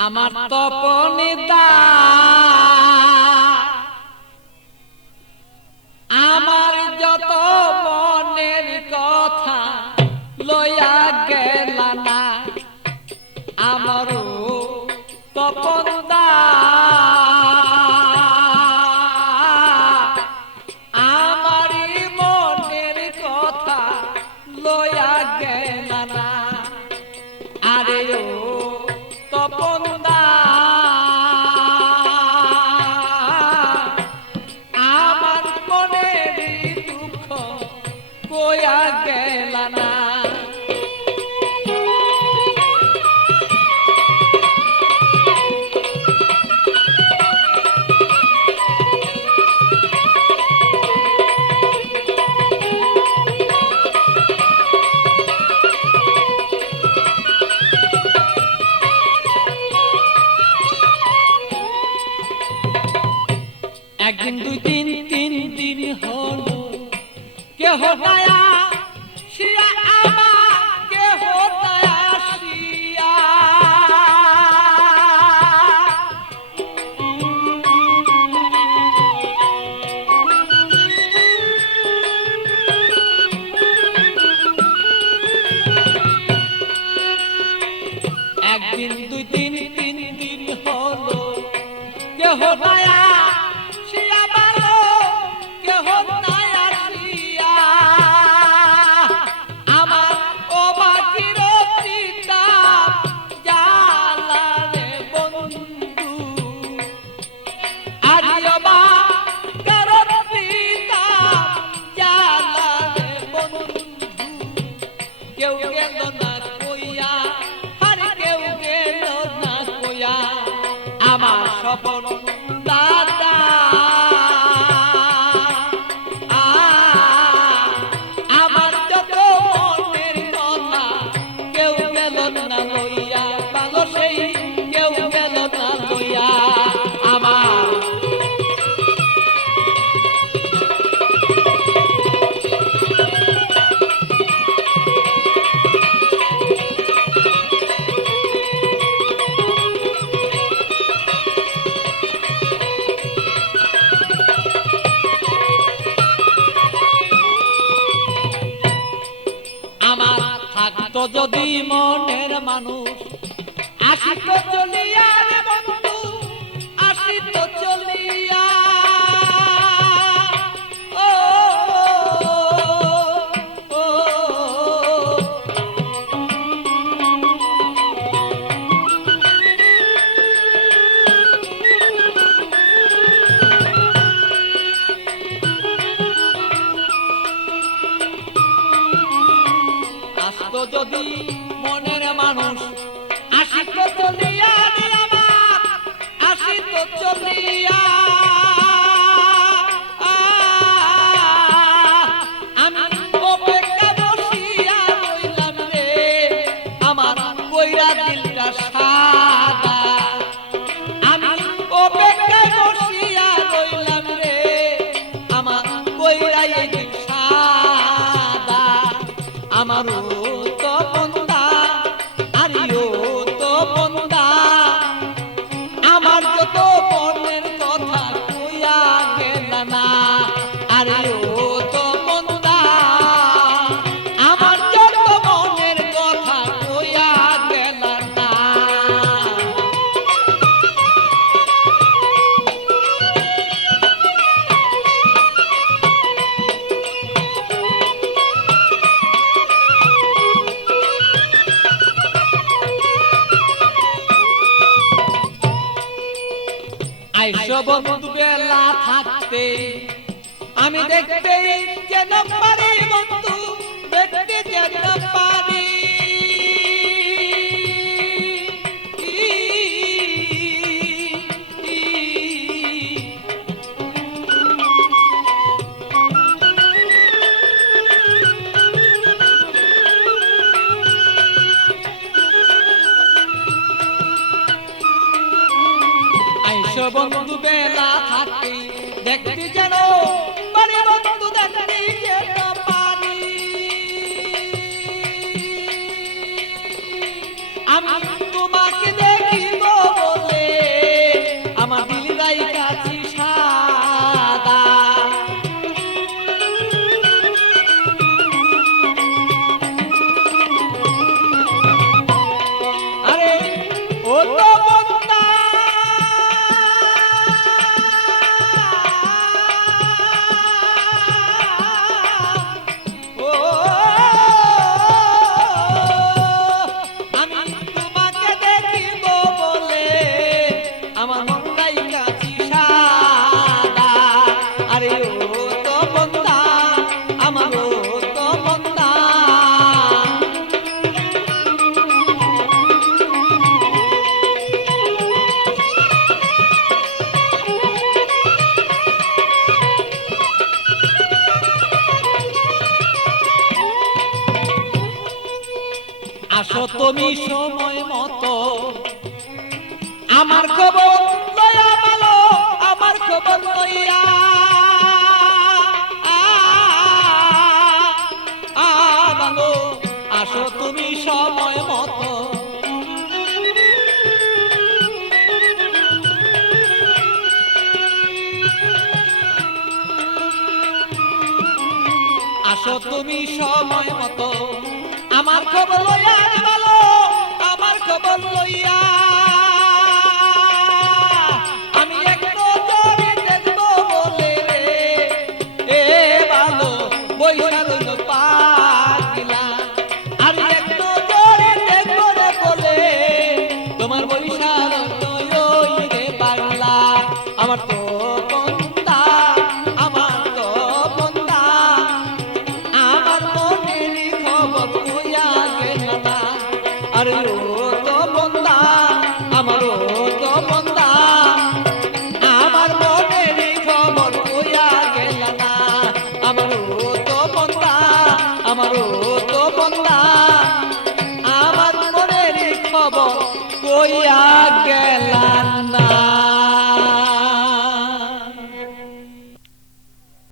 আমার তপনিতা আমার যত মনের কথা লইয়া গেলা না আমারও তপনদা আমারই মনের কথা লইয়া গেলা না আরে ও তপনদা আমার মনের দুঃখ কইয়া গেলা না একদিন দুই দিন তিন দিন হলো কেহ দয়া শিয়া আমার কেহ দয়া শিয়া একদিন দুই দিন তিন দিন হলো কেহ দয়া আমার সপন দাদা আমার যত মনের কথা কেউ গেল না লইয়া ভালো সেই কেউ গেল না লইয়া আমার থাকতো যদি মনের মানুষ আসিত চলিয়া রে বন্ধু আসিত চলিয়া ও ও আসতো যদি মনের মানুষ আসিত চলিয়া আমার আসিত চলিয়া আমি অপেক্ষা বসিয়া রইলাম রে আমার কইরা দিলটা সাদা আমি অপেক্ষা বসিয়া রইলাম রে আমার কইরা এই দিল সাদা আমারও তপনদা আরিও তপনদা আমার যত মনের কথা কইয়া গেলা না আরিও তপনদা আমার যত মনের কথা কইয়া গেলা না আইসো বন্ধু বেলা থাকতে আমি দেখতে যেন পারি বন্ধু দেখতে যেন পারি আইসো বন্ধু বেলা থাকতে দেখতে যেন পারি বন্ধু দেখতে যেন পারি আমি তোমাকে দেখিব তুমি সময় মতো আমার খবর লইয়া ভালো আমার খবর লইয়া ভালো আসো তুমি সময় মতো আসো তুমি সময় মতো আমার খবর লইয়া ভালো আমার খবর লইয়া আমি এক নজরে দেখবো বলে রে এ ভালো বৈশা রইল পাগলা আমি এক নজরে দেখবো রে বলে তোমার বৈশা রইল রে পাগলা আমার তো বন্ধা আমার তো বন্ধা আমার মনের খবর কইয়া গেল না আরে ও তো বন্ধা আমার ও তো বন্ধা আমার মনের খবর কইয়া গেল না আমার ও তো বন্ধা আমার ও তো বন্ধা আমার মনের খবর কইয়া গেল না